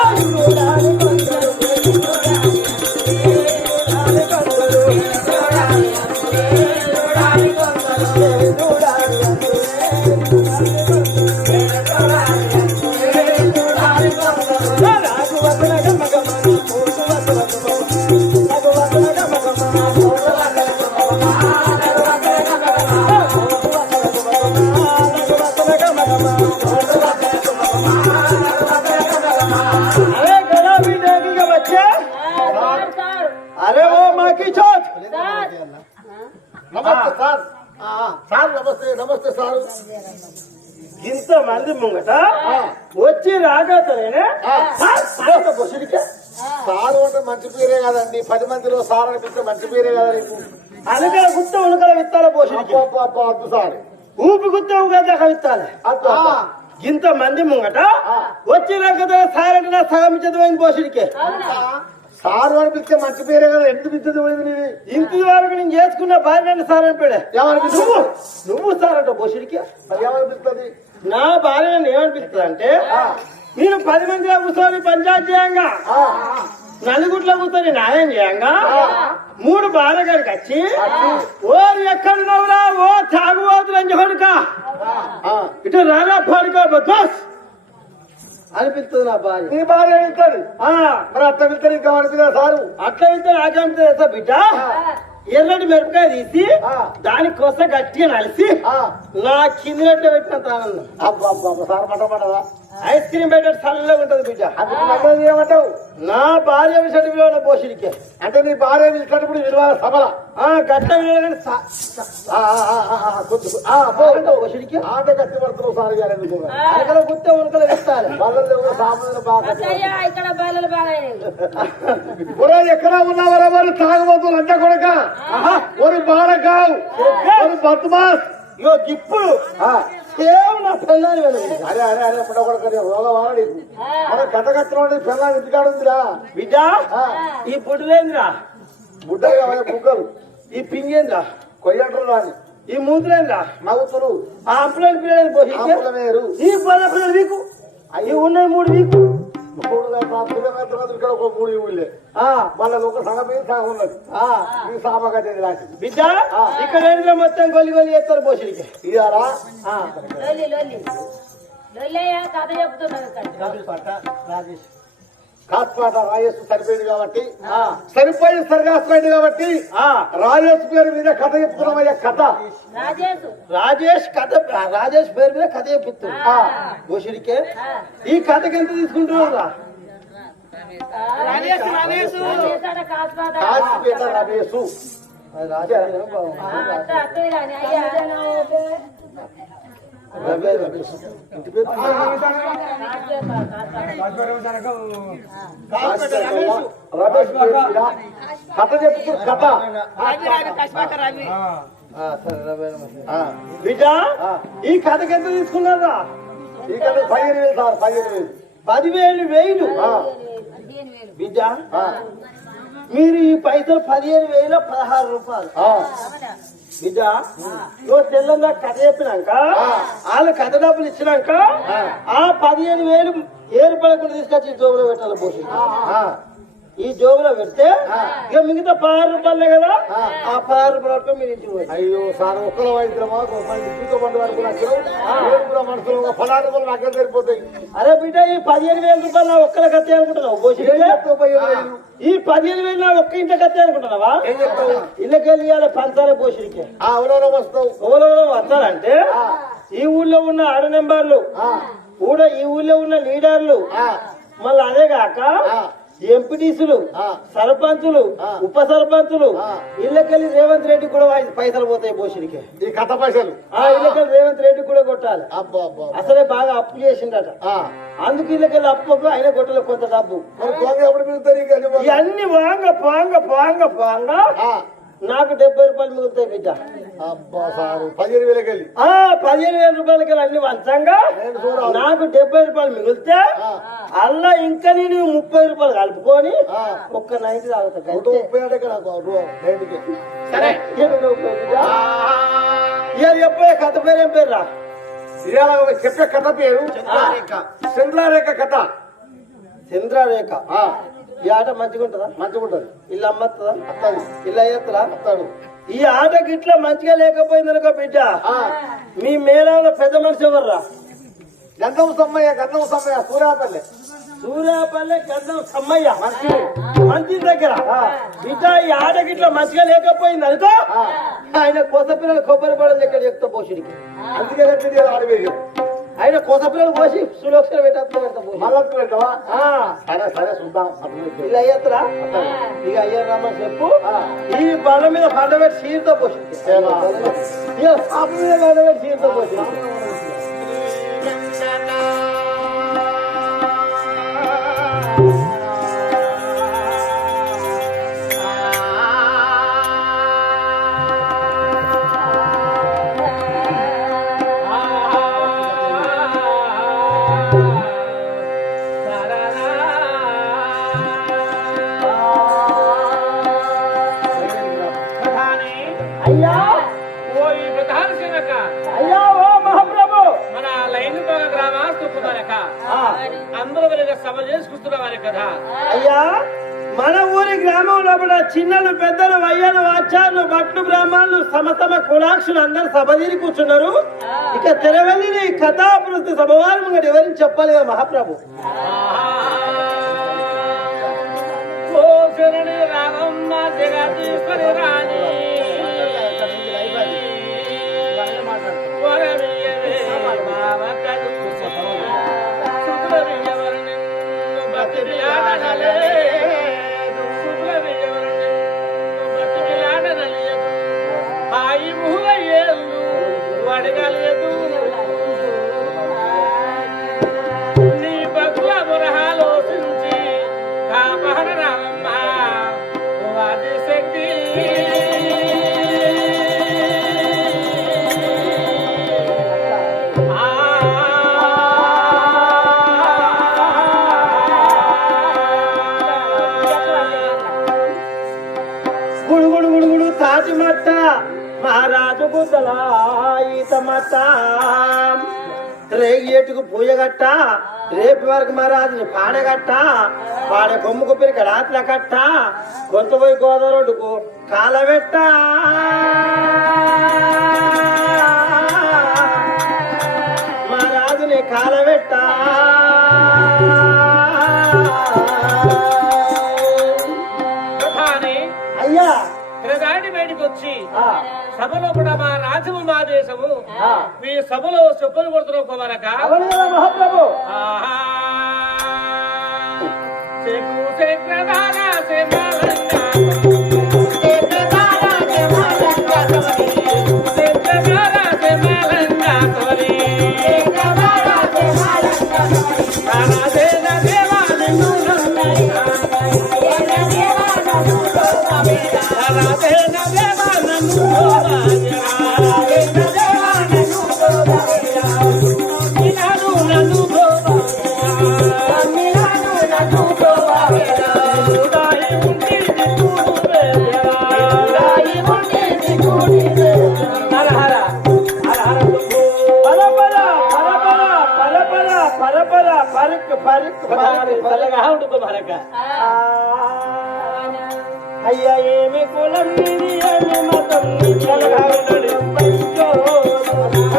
अरे నమస్తే నమస్తే సార్. ఇంత మంది ముంగట వచ్చి రాగతనే బొసిడికే. సారు అంటే మంచి పేరే కదండి. పది మందిలో సార్ అనిపిస్తే మంచి పేరే కదా నీకు. అలకల గుత్త ఉలకల విత్తాల అబ్బో, అద్దు సార్. ఊపి గుత్త ఉగాదాక విత్తాలి. ఇంత మంది ముంగట వచ్చి రాగతనే సారంటే సగం చదివైంది బొసిడికే. సారు అనిపిస్తే మంచి పేరే కదా ఎందుకు ఇచ్చేది పోయింది ఇంత వరకు నేను చేసుకున్న భార్య సార్ అనిపాడే ఏమనిపిస్తుంది నువ్వు నువ్వు సార్ అంట బొసిడికి మరి ఏమనిపిస్తుంది నా భార్య ఏమనిపిస్తుంది అంటే నేను పది మందిలో కూర్చొని పంచాయతీ చేయంగా. నలుగురిలో కూర్చొని న్యాయం చేయంగా. మూడు భార్య గారికి వచ్చి. ఓ ఎక్కడున్నావురా ఓ తాగుబోతులు అని ఆ. ఇటు రారా పాడుకో బద్మాస్ అనిపిస్తుంది నా భార్య. నీ భార్య వెళ్తాడు ఆ, మరి అట్లా వెళ్తే ఇంకా అనిపిదా సారు. అట్లా అయితే నాకేమిటి తెలుసా బిడ్డ? ఎర్రటి మిరపకాయ తీసి. దానికోసం గట్టిగా నలిసి. నా కిందట్లో పెట్టినంత ఆనందం అబ్బా అబ్బా సార్ మాట పడదా ఐస్ క్రీమ్ పెట్టేది చల్లగా ఉంటది బిడ్డ. అందుకు నమ్మేది ఏమంటావు? నా భార్య విషయం విలువ పోషడికే అంటే నీ భార్య పిలిచినప్పుడు విలువ సభల ఆ గట్ట పోషడికి ఆట కష్టపడుతున్నావు సార్ గారు ఎందుకు అరకల గుత్తే ఉనకలు ఇస్తారు బాగా ఎక్కడ ఉన్నావరా మరి? తాగబోతులు అంతా కొడక. ఒరి బాడకావు ఒరి బద్మాస్. ఇగో ఇప్పుడు కేవలం నా వెళ్ళదు అరే అరే అరే పుట్ట కొడక రోగవాడ నీకు మన కథ కట్టడం పిల్లలు ఇంటికాడ ఉందిరా. బిడ్డ ఆ, ఈ పుట్టులేంద్రా? బుడ్డ కావాలి బుగ్గలు ఈ పింగేంద్రా? కొయ్యటలు రాని. ఈ మూతులేంద్రా? నవ్వుతురు ఆ అంపులని పిల్లలు ఈ పదకొండు వీకు అవి ఉన్నాయి మూడు వీకు ఇక్కడ ఒక మూడు ఊళ్ళే. ఆ, వాళ్ళ ఒక సగం సగం ఉన్నది. ఆ. ఈ సామగా లాంటిది బిడ్డ ఇక్కడ మొత్తం గొల్లి గొల్లి చేస్తారు పోషడికి? ఇదారా ఇక్కడ. రాజేష్. కాస్పాట రాజేష్ సరిపోయింది కాబట్టి. ఆ, సరిపోయి సరిగాసిపోయింది కాబట్టి. ఆ, రాజేష్ పేరు మీద కథ చెప్తున్నామయ్యా కథ. రాజేష్. రాజేష్ కథ రాజేష్ పేరు మీద కథ చెప్పిస్తుంది భూషుడికే ఈ కథకి ఎంత తీసుకుంటున్నారా? రమేష్ రమేషు ఇంటి పేరు రమేష్ కథ చెప్తున్నారు కథ బిడ్డ ఈ కథకి ఎంత తీసుకున్నారా? ఈ కథ పదిహేను వేలు సార్ పదిహేను వేలు. పదివేలు వేలు? బిడ్డ మీరు ఈ పైసలు పదిహేను వేల పదహారు రూపాయలు. బిడ్డ ఇగో తెల్లంగా కథ చెప్పినాక వాళ్ళు కథ డబ్బులు ఇచ్చినాక ఆ. పదిహేను వేలు ఏ రూపాయలు కూడా తీసుకొచ్చి జోబులో పెట్టాలి పోషి ఆ, ఈ జోబులో పెడితే ఇక మిగతా పదహారు రూపాయలే కదా. ఆ. పదహారు రూపాయలు మీరు ఇంటికి పోయి. అయ్యో సార్ ఒక్కల ఇంటితో పండు వరకు మనుషులు పదహారు నాకే సరిపోతాయి? అరే బిడ్డ ఈ పదిహేను వేల రూపాయలు నా ఒక్కల కత్తి అనుకుంటున్నావు? ఈ పదిహేను వేలు నా ఒక్క ఇంట కత్తి అనుకుంటున్నావా? ఇళ్ళకెళ్ళి ఇవ్వాలి పంచాలి పోషిడికి ఆ ఎవరెవరో వస్తావు? ఎవరెవరో వస్తారంటే ఈ ఊళ్ళో ఉన్న ఆడ నెంబర్లు కూడా ఈ ఊళ్ళో ఉన్న లీడర్లు. మళ్ళీ అదే కాక ఎంపీటీసులు సర్పంచులు ఉప సర్పంచులు ఇళ్ళకెళ్ళి రేవంత్ రెడ్డి కూడా పైసలు పోతాయి పోషిడికి ఈ కథ పైసలు. ఆ ఇళ్ళకెళ్ళి రేవంత్ రెడ్డి కూడా కొట్టాలి. అసలే బాగా అప్పు చేసిండట. ఆ, అందుకు ఇళ్ళకెళ్ళి అప్పు ఆయన కొట్టలే కొంత డబ్బు? ఇవన్నీ వాంగ పాంగ పాంగ పాంగ. నాకు డెబ్బై రూపాయలు మిగులుతాయి బిడ్డ. అబ్బా సారు పదిహేను వేలకి వెళ్ళి ఆ పదిహేను వేల రూపాయలకి అన్ని వంచంగా. నాకు డెబ్బై రూపాయలు మిగిలితే అల్లా ఇంకా నేను ముప్పై రూపాయలు కలుపుకొని. ఒక్క నైట్ తాగుతా. ముప్పై. సరే. చెప్పే కథ పేరు ఏం పేరు రా చెప్పే కథ పేరు చంద్రరేఖ. చంద్రారేఖ కథ. చంద్రరేఖ. ఈ ఆట మంచిగా ఉంటుందా మంచిగా ఉంటుంది ఇల్లు అమ్మత్తదా? అత్తాడు ఇల్లు అయ్యత్తరా అత్తాడు. ఈ ఆటకి ఇట్లా మంచిగా లేకపోయిందనుకో బిడ్డ మీ మేళంలో పెద్ద మనిషి ఎవర్రా? గంధం సమ్మయ్య గంధం సమ్మయ్య సూర్యాపల్లి సూర్యాపల్లె గంధం సమ్మయ్య. మంచి. మంచి దగ్గర. బిడ్డ ఈ ఆటకి ఇట్లా మంచిగా లేకపోయింది అనుకో ఆయన కొత్త పిల్లలు కొబ్బరి పడలు ఎక్కడ చెప్తా పోషుడికి. అందుకే ఆడవేయం ఆయన కొత్త పిల్లలు పోసి సులోక్షణ పెట్టేస్తా పెడతా. మళ్ళీ పెట్టవా సరే సరే చూద్దాం. ఇలా అయ్యత్తరా ఇక అయ్యారమ్మా చెప్పు. ఈ బండ మీద బండ పెట్టి పోషింది ఏమా? ఇక మీద బండ పెట్టి చీరతో పోషింది అందరూ సభ చేసుకుంటున్న వారి కదా. అయ్యా మన ఊరి గ్రామం లోపల చిన్నలు పెద్దలు వయ్యలు ఆచార్యులు భట్లు బ్రాహ్మణులు సమతమ కులాక్షులు అందరు సభ తీరి కూర్చున్నారు. ఇక తెరవెల్లిని కథాపృతి సభవారు ఎవరిని చెప్పాలి కదా మహాప్రభు? రామమ్మ జగదీశ్వరి రాణి అడగాలి రేగి ఏటుకు పూజగట్ట రేపు వరకు మహారాజుని పాడగట్ట పాడే కొమ్ముకు పెరిగి రాత్ల కట్ట కొంత పోయి గోదావరికు కాలబెట్ట మహారాజుని కాలబెట్ట అయ్యా! ప్రధాని బయటకు వచ్చి సభలో కూడా మా రాజము మా దేశము. మీ సభలో చెప్పులు కొడుతున్న కుమారక మహాప్రభు ఆహా. پريک پرک پالگاوند پرک آ آ اي يا يمي کولني دي يمي متو پالگاوند دي پتو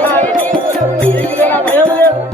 ما ريچو ني کولا